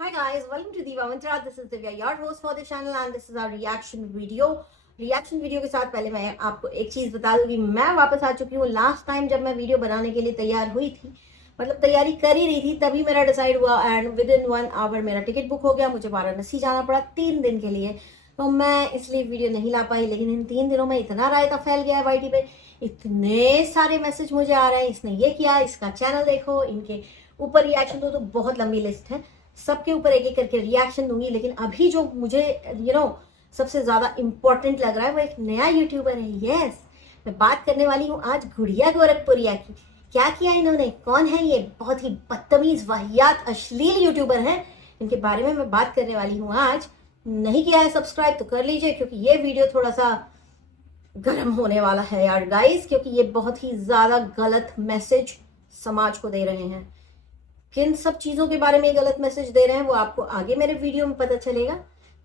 Hi guys, welcome to Diva Mantra. This is Divya, your host for the channel and this is our reaction video. Reaction video के साथ पहले मैं आपको एक चीज बता दूं कि मैं वापस आ चुकी हूँ। लास्ट टाइम जब मैं वीडियो बनाने के लिए तैयार हुई थी, मतलब तैयारी कर ही रही थी, तभी मेरा डिसाइड हुआ एंड विद इन 1 आवर मेरा टिकट बुक हो गया। मुझे वाराणसी जाना पड़ा 3 दिन के लिए, तो मैं इसलिए वीडियो नहीं ला पाई। लेकिन इन 3 दिनों में इतना रायता फैल गया है वाईटी पे, इतने सारे मैसेज मुझे आ रहे हैं, इसने ये किया, इसका चैनल देखो, इनके ऊपर रिएक्शन दो। तो बहुत लंबी लिस्ट है, सबके ऊपर एक एक करके रिएक्शन दूंगी। लेकिन अभी जो मुझे सबसे ज्यादा इंपॉर्टेंट लग रहा है वो एक नया यूट्यूबर है। यस, मैं बात करने वाली हूँ आज गुड़िया गोरखपुरिया की। क्या किया इन्होंने, कौन है ये? बहुत ही बदतमीज, वाहियात, अश्लील यूट्यूबर है। इनके बारे में मैं बात करने वाली हूँ आज। नहीं किया है सब्सक्राइब तो कर लीजिए, क्योंकि ये वीडियो थोड़ा सा गर्म होने वाला है यार गाइस, क्योंकि ये बहुत ही ज्यादा गलत मैसेज समाज को दे रहे हैं। किन सब चीजों के बारे में गलत मैसेज दे रहे हैं वो आपको आगे मेरे वीडियो में पता चलेगा।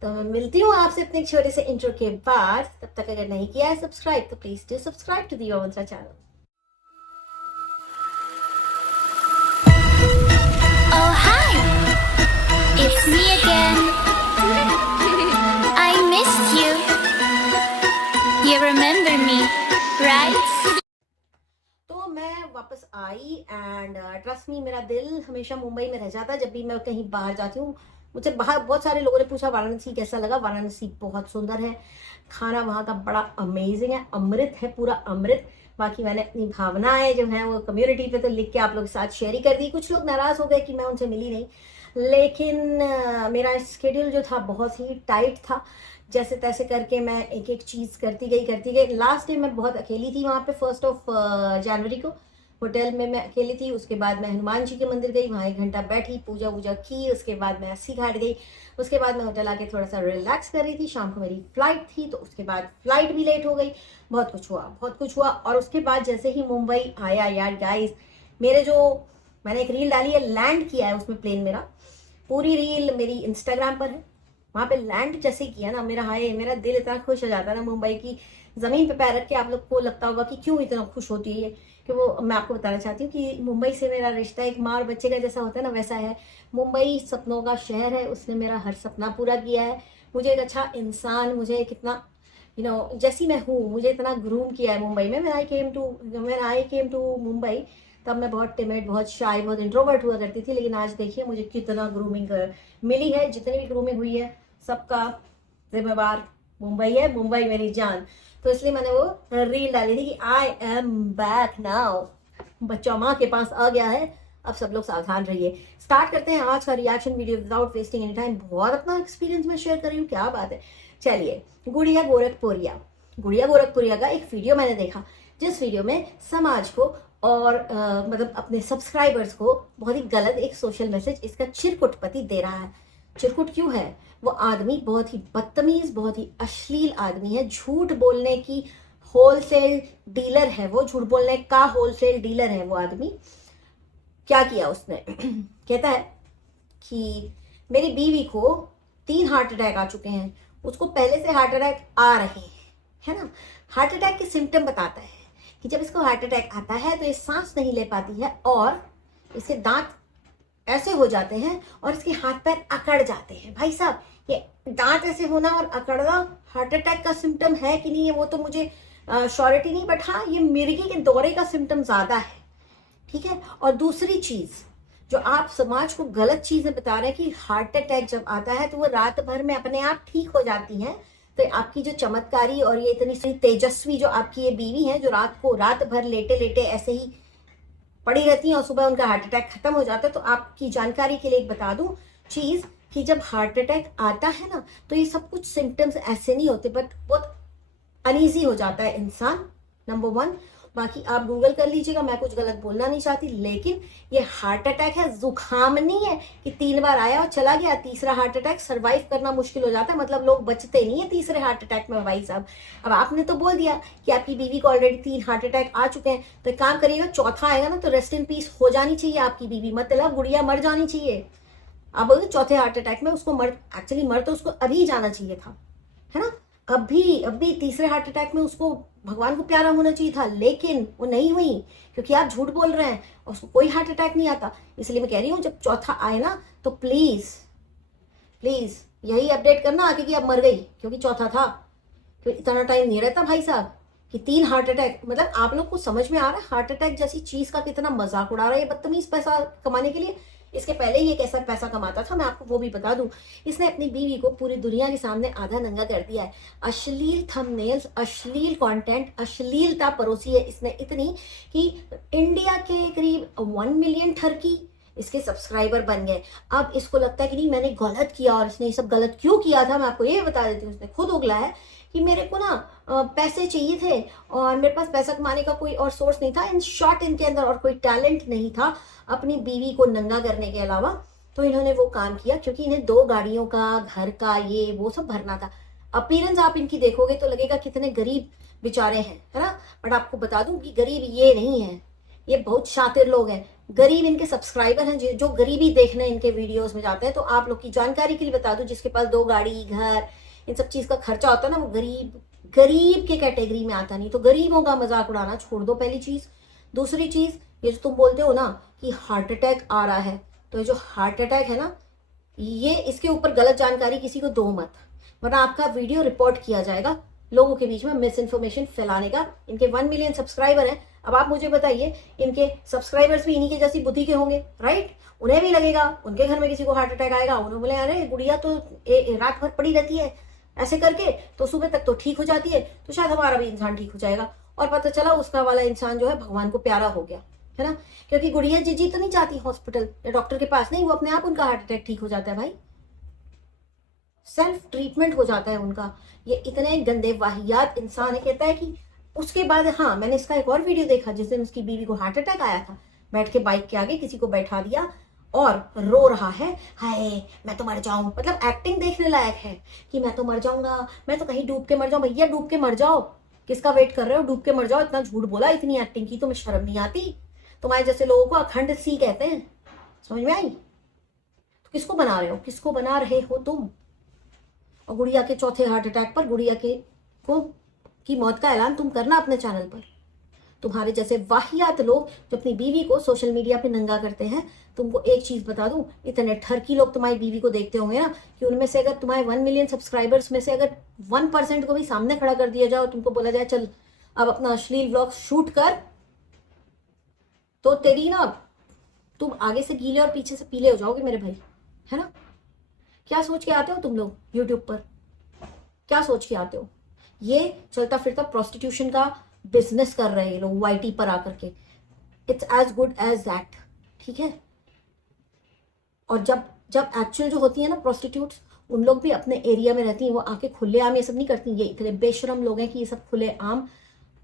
तो मैं मिलती हूँ आपसे अपने छोटे से इंट्रो के बाद। तब तक अगर नहीं किया है सब्सक्राइब तो प्लीज डू सब्सक्राइब टू दिवा मंत्रा channel. Oh hi, it's me again. I missed you. You remember me, right? तो मैं वापस आई एंड ट्रस्ट मी, मेरा दिल हमेशा मुंबई में रह जाता है जब भी मैं कहीं बाहर जाती हूँ। मुझे बाहर बहुत सारे लोगों ने पूछा वाराणसी कैसा लगा। वाराणसी बहुत सुंदर है, खाना वहाँ का बड़ा अमेजिंग है, अमृत है, पूरा अमृत। बाकी मैंने अपनी भावनाएं जो है वो कम्युनिटी पे तो लिख के आप लोगों के साथ शेयर ही कर दी। कुछ लोग नाराज हो गए कि मैं उनसे मिली नहीं, लेकिन मेरा स्केड्यूल जो था बहुत ही टाइट था। जैसे तैसे करके मैं एक एक चीज करती गई। लास्ट डे मैं बहुत अकेली थी वहाँ पे, 1 जनवरी को होटल में मैं अकेली थी। उसके बाद मैं हनुमान जी के मंदिर गई, वहाँ 1 घंटा बैठी, पूजा वूजा की। उसके बाद मैं अस्सी घाट गई। उसके बाद मैं होटल आके थोड़ा सा रिलैक्स कर रही थी। शाम को मेरी फ्लाइट थी, तो उसके बाद फ्लाइट भी लेट हो गई। बहुत कुछ हुआ। और उसके बाद जैसे ही मुंबई आया यार गाइस, मेरे जो मैंने एक रील डाली है, लैंड किया है उसमें प्लेन मेरा, पूरी रील मेरी इंस्टाग्राम पर है। वहां पे लैंड जैसे किया ना, मेरा दिल इतना खुश हो जाता है ना। मुंबई की जमीन पे पैर रख के आप लोग को लगता होगा कि क्यों इतना खुश होती है, कि वो मैं आपको बताना चाहती हूँ कि मुंबई से मेरा रिश्ता एक माँ और बच्चे का जैसा होता है ना, वैसा है। मुंबई सपनों का शहर है, उसने मेरा हर सपना पूरा किया है। मुझे एक अच्छा इंसान, मुझे कितना जैसी मैं हूँ, मुझे इतना ग्रूम किया है मुंबई में। when I came to Mumbai, तब मैं बहुत टिमिड, बहुत शाय, बहुत इंट्रोवर्ट हुआ करती थी। लेकिन आज देखिए मुझे कितना ग्रूमिंग मिली है। जितनी भी ग्रूमिंग हुई है सबका जिम्मेवार मुंबई है, मुंबई मेरी जान। तो इसलिए मैंने वो रील डाली थी कि आई एम बैक नाउ, बच्चा माँ के पास आ गया है, अब सब लोग सावधान रहिए। स्टार्ट करते हैं आज का reaction video without wasting any time. बहुत अपना एक्सपीरियंस में शेयर कर रही हूँ, क्या बात है। चलिए, गुड़िया गोरखपुरिया का एक वीडियो मैंने देखा, जिस वीडियो में समाज को और मतलब अपने सब्सक्राइबर्स को बहुत ही गलत एक सोशल मैसेज इसका चिरकुट पति दे रहा है। चिरकुट क्यों है? वो आदमी बहुत ही बदतमीज, बहुत ही अश्लील आदमी है। झूठ बोलने की होलसेल डीलर है वो, झूठ बोलने का होलसेल डीलर है वो आदमी। क्या किया उसने? कहता है कि मेरी बीवी को 3 हार्ट अटैक आ चुके हैं, उसको पहले से हार्ट अटैक आ रहे हैं, है ना। हार्ट अटैक के सिम्टम बताता है कि जब इसको हार्ट अटैक आता है तो ये सांस नहीं ले पाती है और इसके दांत ऐसे हो जाते हैं और इसके हाथ पैर अकड़ जाते हैं। भाई साहब, ये दांत ऐसे होना और अकड़ना हार्ट अटैक का सिम्टम है कि नहीं है वो तो मुझे श्योरिटी नहीं, बट हाँ ये मिर्गी के दौरे का सिम्टम ज्यादा है, ठीक है। और दूसरी चीज जो आप समाज को गलत चीजें बता रहे हैं कि हार्ट अटैक जब आता है तो वो रात भर में अपने आप ठीक हो जाती है। तो आपकी जो चमत्कारी और ये इतनी तेजस्वी जो आपकी ये बीवी है, जो रात भर लेटे लेटे ऐसे ही पड़ी रहती हैं और सुबह उनका हार्ट अटैक खत्म हो जाता है। तो आपकी जानकारी के लिए एक बता दूं चीज कि जब हार्ट अटैक आता है ना, तो ये सब कुछ सिम्टम्स ऐसे नहीं होते, बट बहुत अनईजी हो जाता है इंसान, नंबर 1। बाकी आप गूगल कर लीजिएगा, मैं कुछ गलत बोलना नहीं चाहती, लेकिन ये हार्ट अटैक है, जुकाम नहीं है कि 3 बार आया और चला गया। तीसरा हार्ट अटैक सर्वाइव करना मुश्किल हो जाता है, मतलब लोग बचते नहीं है तीसरे हार्ट अटैक में। भाई साहब, अब आपने तो बोल दिया कि आपकी बीवी को ऑलरेडी 3 हार्ट अटैक आ चुके हैं, तो एक काम करिएगा, चौथा आएगा ना तो रेस्ट इन पीस हो जानी चाहिए आपकी बीवी, मतलब गुड़िया मर जानी चाहिए। अब चौथे हार्ट अटैक में उसको मर तो उसको अभी जाना चाहिए था, है ना। अभी तीसरे हार्ट अटैक में उसको भगवान को प्यारा होना चाहिए था, लेकिन वो नहीं हुई, क्योंकि आप झूठ बोल रहे हैं और उसको कोई हार्ट अटैक नहीं आता। इसलिए मैं कह रही हूँ जब चौथा आए ना तो प्लीज प्लीज यही अपडेट करना आगे कि अब मर गई, क्योंकि चौथा था। तो इतना टाइम नहीं रहता भाई साहब कि 3 हार्ट अटैक। मतलब आप लोग को समझ में आ रहा है हार्ट अटैक जैसी चीज का कितना मजाक उड़ा रहा है ये बदतमीज पैसा कमाने के लिए। इसके पहले ही कैसा पैसा कमाता था मैं आपको वो भी बता दूं। इसने अपनी बीवी को पूरी दुनिया के सामने आधा नंगा कर दिया है। अश्लील थंबनेल्स, अश्लील कंटेंट, अश्लीलता परोसी है इसने इतनी कि इंडिया के करीब 1 मिलियन ठरकी इसके सब्सक्राइबर बन गए। अब इसको लगता है कि नहीं मैंने गलत किया, और इसने ये सब गलत क्यों किया था मैं आपको ये बता देती हूँ। उसने खुद उगला है कि मेरे को ना पैसे चाहिए थे और मेरे पास पैसा कमाने का कोई और सोर्स नहीं था। इन शॉर्ट इनके अंदर और कोई टैलेंट नहीं था अपनी बीवी को नंगा करने के अलावा। तो इन्होंने वो काम किया क्योंकि इन्हें 2 गाड़ियों का, घर का, ये वो सब भरना था। अपीयरेंस आप इनकी देखोगे तो लगेगा कितने गरीब बेचारे हैं, है ना। बट आपको बता दूं कि गरीब ये नहीं है, ये बहुत शातिर लोग हैं। गरीब इनके सब्सक्राइबर हैं जो गरीबी देखने इनके वीडियोस में जाते हैं। तो आप लोग की जानकारी के लिए बता दूं, जिसके पास 2 गाड़ी, घर, इन सब चीज का खर्चा होता है ना, वो गरीब के कैटेगरी में आता नहीं। तो गरीबों का मजाक उड़ाना छोड़ दो, पहली चीज। दूसरी चीज, ये जो तुम बोलते हो ना कि हार्ट अटैक आ रहा है, तो ये जो हार्ट अटैक है ना, ये इसके ऊपर गलत जानकारी किसी को दो मत, वरना आपका वीडियो रिपोर्ट किया जाएगा लोगों के बीच में मिस इन्फॉर्मेशन फैलाने का। इनके 1 मिलियन सब्सक्राइबर हैं। अब आप मुझे बताइए, इनके सब्सक्राइबर्स भी इन्हीं के जैसी बुद्धि के होंगे, राइट। उन्हें भी लगेगा उनके घर में किसी को हार्ट अटैक आएगा, उन्हें बोले अरे गुड़िया तो रात भर पड़ी रहती है ऐसे करके, तो सुबह तक तो ठीक हो जाती है, तो शायद हमारा भी इंसान ठीक हो जाएगा। और पता चला उसका वाला इंसान जो है भगवान को प्यारा हो गया, है ना। क्योंकि गुड़िया जीजी तो नहीं जाती हॉस्पिटल या डॉक्टर के पास, नहीं, वो अपने आप उनका हार्ट अटैक ठीक हो जाता है भाई, सेल्फ ट्रीटमेंट हो जाता है उनका। ये इतने गंदे वाहियात इंसान है। कहता है कि उसके बाद, हाँ, मैंने इसका एक और वीडियो देखा जिस दिन उसकी बीवी को हार्ट अटैक आया था, बैठ के बाइक के आगे किसी को बैठा दिया और रो रहा है, हाय मैं तो मर जाऊं। मतलब एक्टिंग देखने लायक है कि मैं तो मर जाऊंगा, मैं तो कहीं डूब के मर जाऊं। भैया डूब के मर जाओ, किसका वेट कर रहे हो, डूब के मर जाओ। इतना झूठ बोला, इतनी एक्टिंग की, तुम्हें शर्म नहीं आती? तुम्हारे जैसे लोगों को अखंड सी कहते हैं, समझ में आई? तो किसको बना रहे हो, किसको बना रहे हो तुम? और गुड़िया के चौथे हार्ट अटैक पर गुड़िया के को की मौत का ऐलान तुम करना अपने चैनल पर। तुम्हारे जैसे वाहियात लोग जो अपनी बीवी को सोशल मीडिया पे नंगा करते हैं। तुमको एक चीज बता दूं, इतने ठरकी लोग तुम्हारी बीवी को देखते होंगे ना कि उनमें से अगर तुम्हारे 1 मिलियन सब्सक्राइबर्स में से अगर 1% को भी सामने खड़ा कर दिया जाए और तुमको बोला जाए चल अब अपना अश्लील व्लॉग शूट कर, तो तेरी ना, तुम आगे से गीले और पीछे से पीले हो जाओगे मेरे भाई, है ना। क्या सोच के आते हो तुम लोग यूट्यूब पर, क्या सोच के आते हो? ये चलता फिरता प्रोस्टिट्यूशन का बिजनेस कर रहे हैं लोग वाईटी पर आकर के। It's as good as that, ठीक है। और जब जब एक्चुअल जो होती है ना प्रोस्टिट्यूट्स, उन लोग भी अपने एरिया में रहती हैं, वो आके खुलेआम ये सब नहीं करती। ये इतने बेशरम लोग हैं कि ये सब खुलेआम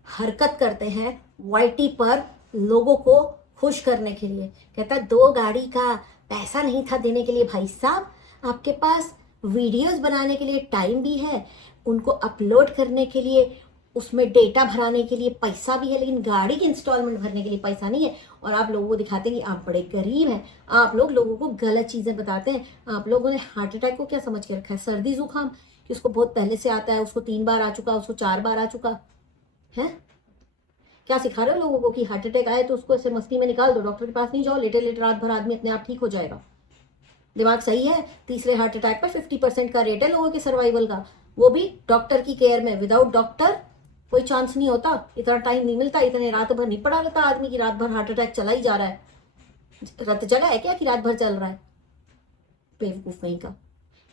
हरकत करते हैं वाईटी पर लोगों को खुश करने के लिए। कहता है 2 गाड़ी का पैसा नहीं था देने के लिए। भाई साहब, आपके पास वीडियोस बनाने के लिए टाइम भी है, उनको अपलोड करने के लिए, उसमें डेटा भराने के लिए पैसा भी है, लेकिन गाड़ी की इंस्टॉलमेंट भरने के लिए पैसा नहीं है। और आप लोगों को दिखाते हैं कि आप बड़े गरीब हैं। आप लोग लोगों को गलत चीजें बताते हैं। आप लोगों ने हार्ट अटैक को क्या समझ के रखा है? सर्दी जुकाम कि उसको बहुत पहले से आता है, उसको 3 बार आ चुका, उसको 4 बार आ चुका है। क्या सिखा रहे हो लोगों को कि हार्ट अटैक आए तो उसको ऐसे मस्ती में निकाल दो, डॉक्टर के पास नहीं जाओ, लेटे लेटे रात भर आदमी अपने आप ठीक हो जाएगा। दिमाग सही है? तीसरे हार्ट अटैक पर 50% का रेट है लोगों के सर्वाइवल का, वो भी डॉक्टर की केयर में। विदाउट डॉक्टर कोई चांस नहीं होता, इतना टाइम नहीं मिलता, इतने रात भर नहीं पड़ा रहता आदमी की रात भर हार्ट अटैक चला ही जा रहा है। रत जगह है क्या कि रात भर चल रहा है? बेवकूफ कहीं का।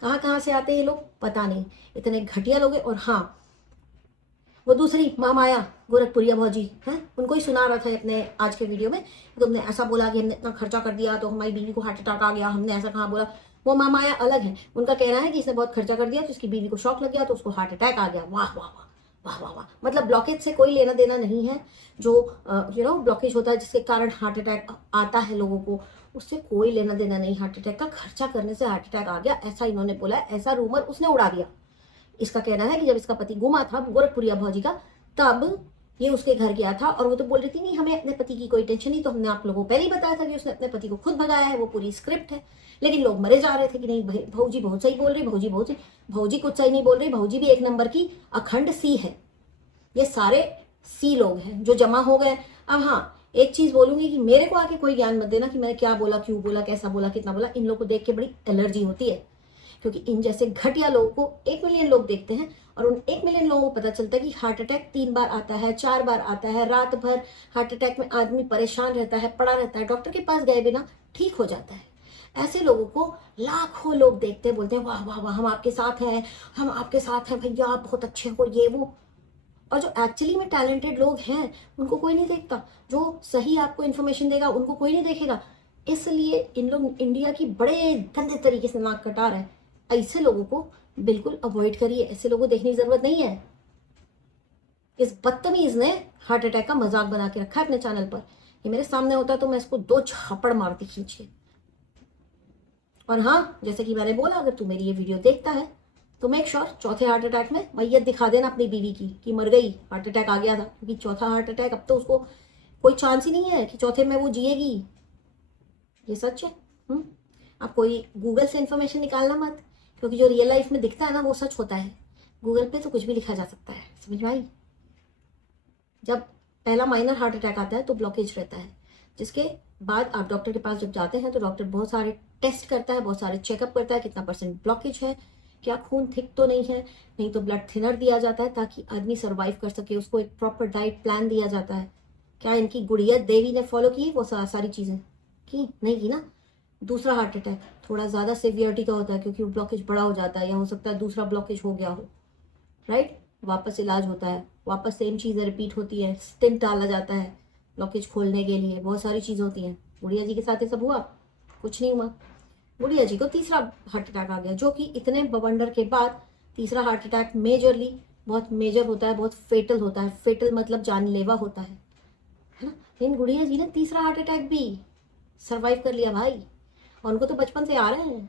कहाँ से आते हैं ये लोग पता नहीं, इतने घटिया लोग हैं। और हाँ, वो दूसरी माँ माया गोरखपुरिया भौजी हैं, उनको ही सुना रहा था अपने आज के वीडियो में, तुमने ऐसा बोला कि हमने इतना खर्चा कर दिया तो हमारी बीवी को हार्ट अटैक आ गया, हमने ऐसा कहाँ बोला। वो माँ माया अलग है, उनका कहना है कि इसने बहुत खर्चा कर दिया तो उसकी बीवी को शॉक लग गया तो उसको हार्ट अटैक आ गया। वाह वाह वाह वाह वाह वाह। मतलब ब्लॉकेज से कोई लेना देना नहीं है। जो ब्लॉकेज होता है जिसके कारण हार्ट अटैक आता है लोगों को, उससे कोई लेना देना नहीं। हार्ट अटैक का खर्चा करने से हार्ट अटैक आ गया ऐसा इन्होंने बोला है, ऐसा रूमर उसने उड़ा दिया। इसका कहना है कि जब इसका पति गुमा था गोरखपुरिया भौजी का, तब ये उसके घर गया था और वो तो बोल रही थी नहीं हमें अपने पति की कोई टेंशन नहीं। तो हमने आप लोगों को पहले ही बताया था कि उसने अपने पति को खुद भगाया है, वो पूरी स्क्रिप्ट है। लेकिन लोग मरे जा रहे थे कि नहीं भौजी बहुत सही बोल रही, भौजी बहुत सही। भौजी कुछ सही नहीं बोल रही, भौजी भी 1 नंबर की अखंड सी है। ये सारे सी लोग हैं जो जमा हो गए। अब हाँ, एक चीज बोलूंगी कि मेरे को आके कोई ज्ञान मत देना कि मैंने क्या बोला, क्यों बोला, कैसा बोला, कितना बोला। इन लोगों को देख के बड़ी एलर्जी होती है। क्योंकि इन जैसे घटिया लोगों को 1 मिलियन लोग देखते हैं और उन 1 मिलियन लोगों को पता चलता है कि हार्ट अटैक 3 बार आता है, 4 बार आता है, रात भर हार्ट अटैक में आदमी परेशान रहता है, पड़ा रहता है, डॉक्टर के पास गए बिना ठीक हो जाता है। ऐसे लोगों को लाखों लोग देखते हैं, बोलते हैं वाह वाह वाह हम आपके साथ हैं, हम आपके साथ हैं भैया, आप बहुत अच्छे हो, ये वो। और जो एक्चुअली में टैलेंटेड लोग हैं उनको कोई नहीं देखता, जो सही आपको इन्फॉर्मेशन देगा उनको कोई नहीं देखेगा। इसलिए इन लोग इंडिया की बड़े गंदे तरीके से नाक कटा रहे हैं। ऐसे लोगों को बिल्कुल अवॉइड करिए, ऐसे लोगों को देखने की जरूरत नहीं है। इस बदतमीज ने हार्ट अटैक का मजाक बना के रखा है अपने चैनल पर। ये मेरे सामने होता तो मैं इसको 2 झापड़ मारती खींच के। और हाँ, जैसे कि मैंने बोला, अगर तू मेरी ये वीडियो देखता है तो मेक श्योर चौथे हार्ट अटैक में मैयत दिखा देना अपनी बीवी की कि मर गई, हार्ट अटैक आ गया था। क्योंकि चौथा हार्ट अटैक अब तो उसको कोई चांस ही नहीं है कि चौथे में वो जिएगी। ये सच है। आप कोई गूगल से इंफॉर्मेशन निकालना मत, क्योंकि जो रियल लाइफ में दिखता है ना वो सच होता है। गूगल पे तो कुछ भी लिखा जा सकता है, समझ में आई। जब पहला माइनर हार्ट अटैक आता है तो ब्लॉकेज रहता है, जिसके बाद आप डॉक्टर के पास जब जाते हैं तो डॉक्टर बहुत सारे टेस्ट करता है, बहुत सारे चेकअप करता है, कितना % ब्लॉकेज है, क्या खून थिक तो नहीं है, नहीं तो ब्लड थिनर दिया जाता है ताकि आदमी सर्वाइव कर सके। उसको एक प्रॉपर डाइट प्लान दिया जाता है। क्या इनकी गुड़िया देवी ने फॉलो की वो सारी चीज़ें? की नहीं की ना। दूसरा हार्ट अटैक थोड़ा ज़्यादा सिवियरिटी का होता है, क्योंकि वो ब्लॉकेज बड़ा हो जाता है, या हो सकता है दूसरा ब्लॉकेज हो गया हो, राइट। वापस इलाज होता है, वापस सेम चीज़ें रिपीट होती है, स्टेंट डाला जाता है ब्लॉकेज खोलने के लिए, बहुत सारी चीज़ें होती हैं। गुड़िया जी के साथ ये सब हुआ? कुछ नहीं हुआ। गुड़िया जी को तीसरा हार्ट अटैक आ गया, जो कि इतने बवंडर के बाद तीसरा हार्ट अटैक मेजरली बहुत मेजर होता है, बहुत फेटल होता है। फेटल मतलब जानलेवा होता है ना। लेकिन गुड़िया जी ने तीसरा हार्ट अटैक भी सर्वाइव कर लिया भाई। और उनको तो बचपन से आ रहे हैं,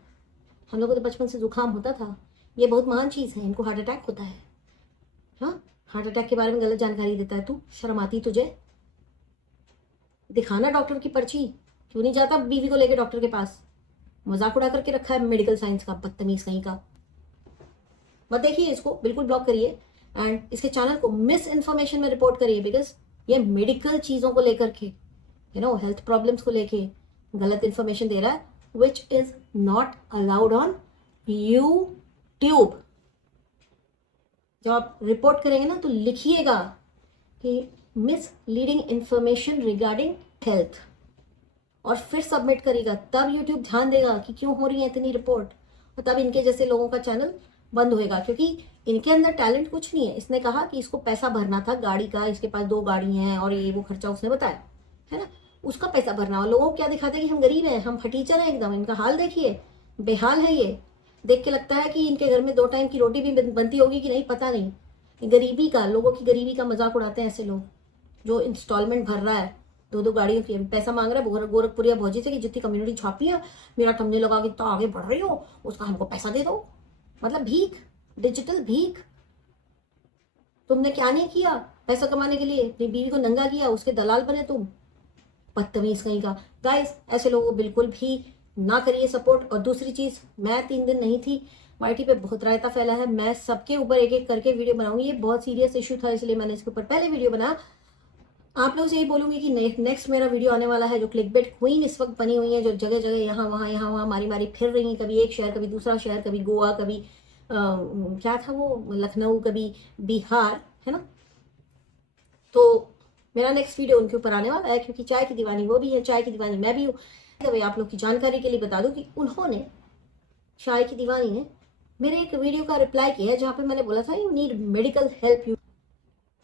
हम लोग को तो बचपन से जुकाम होता था। ये बहुत महान चीज़ है, इनको हार्ट अटैक होता है। हाँ, हार्ट अटैक के बारे में गलत जानकारी देता है तू, शर्म आती तुझे? दिखाना डॉक्टर की पर्ची, क्यों नहीं जाता बीवी को लेके डॉक्टर के पास? मजाक उड़ा करके रखा है मेडिकल साइंस का, बदतमीज कहीं का। मत देखिए इसको, बिल्कुल ब्लॉक करिए। एंड इसके चैनल को मिस इन्फॉर्मेशन में रिपोर्ट करिए, बिकॉज ये मेडिकल चीज़ों को लेकर के, हेल्थ प्रॉब्लम्स को लेके गलत इन्फॉर्मेशन दे रहा है, which is not allowed on YouTube. जब आप रिपोर्ट करेंगे ना तो लिखिएगा कि मिसलीडिंग इंफॉर्मेशन रिगार्डिंग हेल्थ, और फिर सबमिट करेगा। तब यूट्यूब ध्यान देगा कि क्यों हो रही है इतनी रिपोर्ट, और तब इनके जैसे लोगों का चैनल बंद होएगा। क्योंकि इनके अंदर टैलेंट कुछ नहीं है। इसने कहा कि इसको पैसा भरना था गाड़ी का, इसके पास 2 गाड़ी हैं और ये वो खर्चा उसने बताया है ना, उसका पैसा भरना। और लोगों को क्या दिखाते कि हम गरीब हैं, हम फटीचर हैं एकदम। इनका हाल देखिए, बेहाल है ये। देख के लगता है कि इनके घर में 2 टाइम की रोटी भी बनती होगी कि नहीं, पता नहीं। गरीबी का, लोगों की गरीबी का मजाक उड़ाते हैं ऐसे लोग। जो इंस्टॉलमेंट भर रहा है 2 गाड़ियों की, पैसा मांग रहा है गोरखपुरिया भौजी से कि जितनी कम्युनिटी छापी है, मेरा थंबनेल लगा के तो आगे बढ़ रही हो, उसका हमको पैसा दे दो। मतलब भीख, डिजिटल भीख। तुमने क्या नहीं किया पैसा कमाने के लिए? अपनी बीवी को नंगा किया, उसके दलाल बने तुम, बदतमीज कहीं का। गाइस, ऐसे लोगों को बिल्कुल भी ना करिए सपोर्ट। और दूसरी चीज, मैं 3 दिन नहीं थी, वाईटी पे बहुत रायता फैला है। मैं सबके ऊपर एक एक करके वीडियो बनाऊंगी। ये बहुत सीरियस इशू था, इसलिए मैंने इसके ऊपर पहले वीडियो बनाया। आप लोग से यही बोलूंगी कि नेक्स्ट मेरा वीडियो आने वाला है। जो क्लिकबेट क्वीन इस वक्त बनी हुई है, जो जगह जगह यहाँ वहाँ मारी मारी फिर रही है, कभी एक शहर कभी दूसरा शहर, कभी गोवा, कभी क्या था वो, लखनऊ, कभी बिहार, है ना। तो मेरा नेक्स्ट वीडियो उनके ऊपर आने वाला है, क्योंकि चाय की दीवानी वो भी है, चाय की दीवानी मैं भी हूँ। तभी आप लोग की जानकारी के लिए बता दूं कि उन्होंने, चाय की दीवानी ने, मेरे एक वीडियो का रिप्लाई किया है जहाँ पे मैंने बोला था you need medical help. You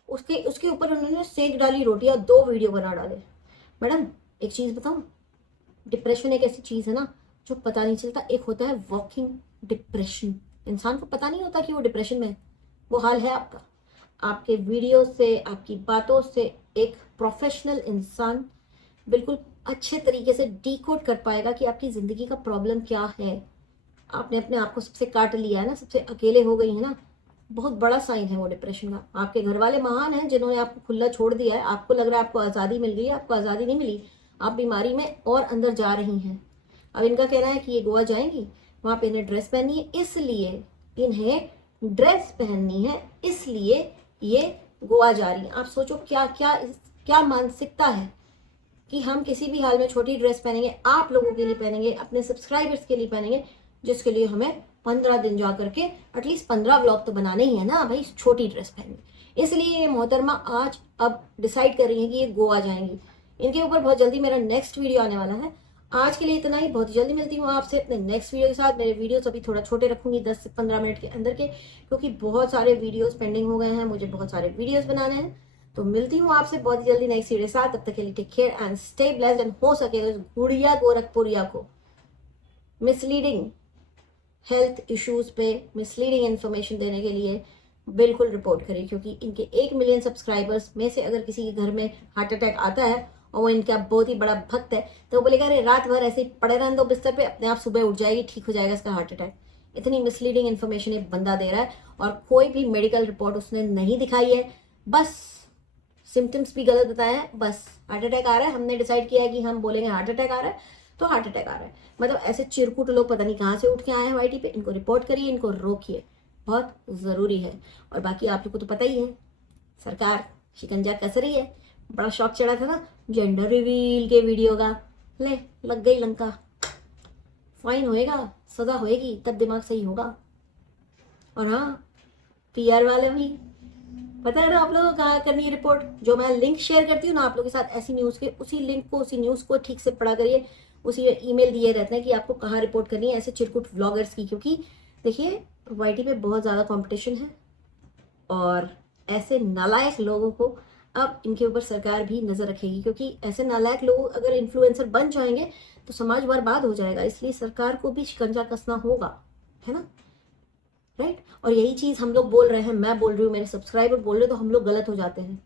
उसके ऊपर उन्होंने सेक डाली रोटियां, 2 वीडियो बना डाले। मैडम एक चीज़ बताऊं, डिप्रेशन एक ऐसी चीज़ है ना जो पता नहीं चलता। एक होता है वॉकिंग डिप्रेशन, इंसान को पता नहीं होता कि वो डिप्रेशन में है। वो हाल है आपका। आपके वीडियो से, आपकी बातों से एक प्रोफेशनल इंसान बिल्कुल अच्छे तरीके से डीकोड कर पाएगा कि आपकी ज़िंदगी का प्रॉब्लम क्या है। आपने अपने आप को सबसे काट लिया है ना, सबसे अकेले हो गई है ना, बहुत बड़ा साइन है वो डिप्रेशन का। आपके घर वाले महान हैं जिन्होंने आपको खुला छोड़ दिया है। आपको लग रहा है आपको आज़ादी मिल गई है, आपको आज़ादी नहीं मिली। आप बीमारी में और अंदर जा रही हैं। अब इनका कहना है कि ये गोवा जाएंगी, वहाँ पे इन्हें ड्रेस पहननी है, इसलिए इन्हें ड्रेस पहननी है, इसलिए ये गोवा जा रही है। आप सोचो क्या क्या क्या मानसिकता है कि हम किसी भी हाल में छोटी ड्रेस पहनेंगे, आप लोगों के लिए पहनेंगे, अपने सब्सक्राइबर्स के लिए पहनेंगे, जिसके लिए हमें 15 दिन जा करके एटलीस्ट 15 व्लॉग तो बनाने ही है ना भाई, छोटी ड्रेस पहननी। इसलिए मोहतरमा आज अब डिसाइड कर रही है कि ये गोवा जाएंगी। इनके ऊपर बहुत जल्दी मेरा नेक्स्ट वीडियो आने वाला है। आज के लिए इतना ही, बहुत जल्दी मिलती हूँ आपसे अपने नेक्स्ट वीडियो के साथ। मेरे वीडियोस अभी थोड़ा छोटे रखूंगी, 10 से 15 मिनट के अंदर के, क्योंकि बहुत सारे वीडियोस पेंडिंग हो गए हैं, मुझे बहुत सारे वीडियोस बनाने हैं। तो मिलती हूँ आपसे बहुत जल्दी नेक्स्ट वीडियो के साथ। तब तक के लिए take care and stay blessed, and हो सके तो गुड़िया गोरखपुरिया को मिसलीडिंग हेल्थ इश्यूज पे मिसलीडिंग इन्फॉर्मेशन देने के लिए बिल्कुल रिपोर्ट करें, क्योंकि इनके 1 मिलियन सब्सक्राइबर्स में से अगर किसी के घर में हार्ट अटैक आता है और वो इनका बहुत ही बड़ा भक्त है, तो वो बोलेगा अरे रात भर ऐसे ही पड़े रहने दो बिस्तर पे, अपने आप सुबह उठ जाएगी, ठीक हो जाएगा इसका हार्ट अटैक। इतनी मिसलीडिंग इन्फॉर्मेशन एक बंदा दे रहा है और कोई भी मेडिकल रिपोर्ट उसने नहीं दिखाई है, बस सिम्टम्स भी गलत बताए हैं, बस हार्ट अटैक आ रहा है, हमने डिसाइड किया है कि हम बोलेंगे हार्ट अटैक आ रहा है तो हार्ट अटैक आ रहा है। मतलब ऐसे चिरकुट लोग पता नहीं कहाँ से उठ के आए हैं वाईटी पे। इनको रिपोर्ट करिए, इनको रोकिए, बहुत ज़रूरी है। और बाकी आप लोग को तो पता ही है, सरकार शिकंजा कस रही है। बड़ा शौक चढ़ा था ना जेंडर रिवील के वीडियो का, ले लग गई लंका। फाइन होएगा, सजा होएगी, तब दिमाग सही होगा। और हाँ, PR वाले भी पता है ना आप लोगों को कहाँ करनी है रिपोर्ट। जो मैं लिंक शेयर करती हूँ ना आप लोगों के साथ ऐसी न्यूज़ के, उसी लिंक को, उसी न्यूज़ को ठीक से पढ़ा करिए। उसी ईमेल दिए रहते हैं कि आपको कहाँ रिपोर्ट करनी है ऐसे चिरकुट व्लॉगर्स की, क्योंकि देखिए वाईटी पे बहुत ज़्यादा कंपटीशन है और ऐसे नालायक लोगों को अब इनके ऊपर सरकार भी नज़र रखेगी, क्योंकि ऐसे नालायक लोग अगर इन्फ्लुएंसर बन जाएंगे तो समाज बर्बाद हो जाएगा। इसलिए सरकार को भी शिकंजा कसना होगा, है ना, राइट। और यही चीज़ हम लोग बोल रहे हैं, मैं बोल रही हूँ, मेरे सब्सक्राइबर बोल रहे हैं, तो हम लोग गलत हो जाते हैं।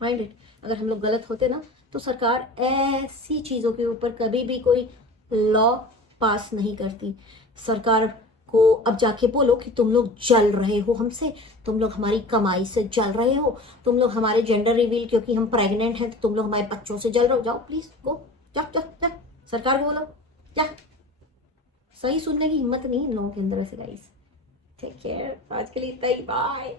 माइंड इट, अगर हम लोग गलत होते ना तो सरकार ऐसी चीज़ों के ऊपर कभी भी कोई लॉ पास नहीं करती। सरकार को अब जाके बोलो कि तुम लोग जल रहे हो हमसे, तुम लोग हमारी कमाई से जल रहे हो, तुम लोग हमारे जेंडर रिवील क्योंकि हम प्रेग्नेंट हैं तो तुम लोग हमारे बच्चों से जल रहे हो, जाओ प्लीज गो, जा जा जा, सरकार को बोलो क्या। सही सुनने की हिम्मत नहीं इन लोगों के अंदर ऐसे गाइस। टेक केयर, आज के लिए इतना ही, बाय।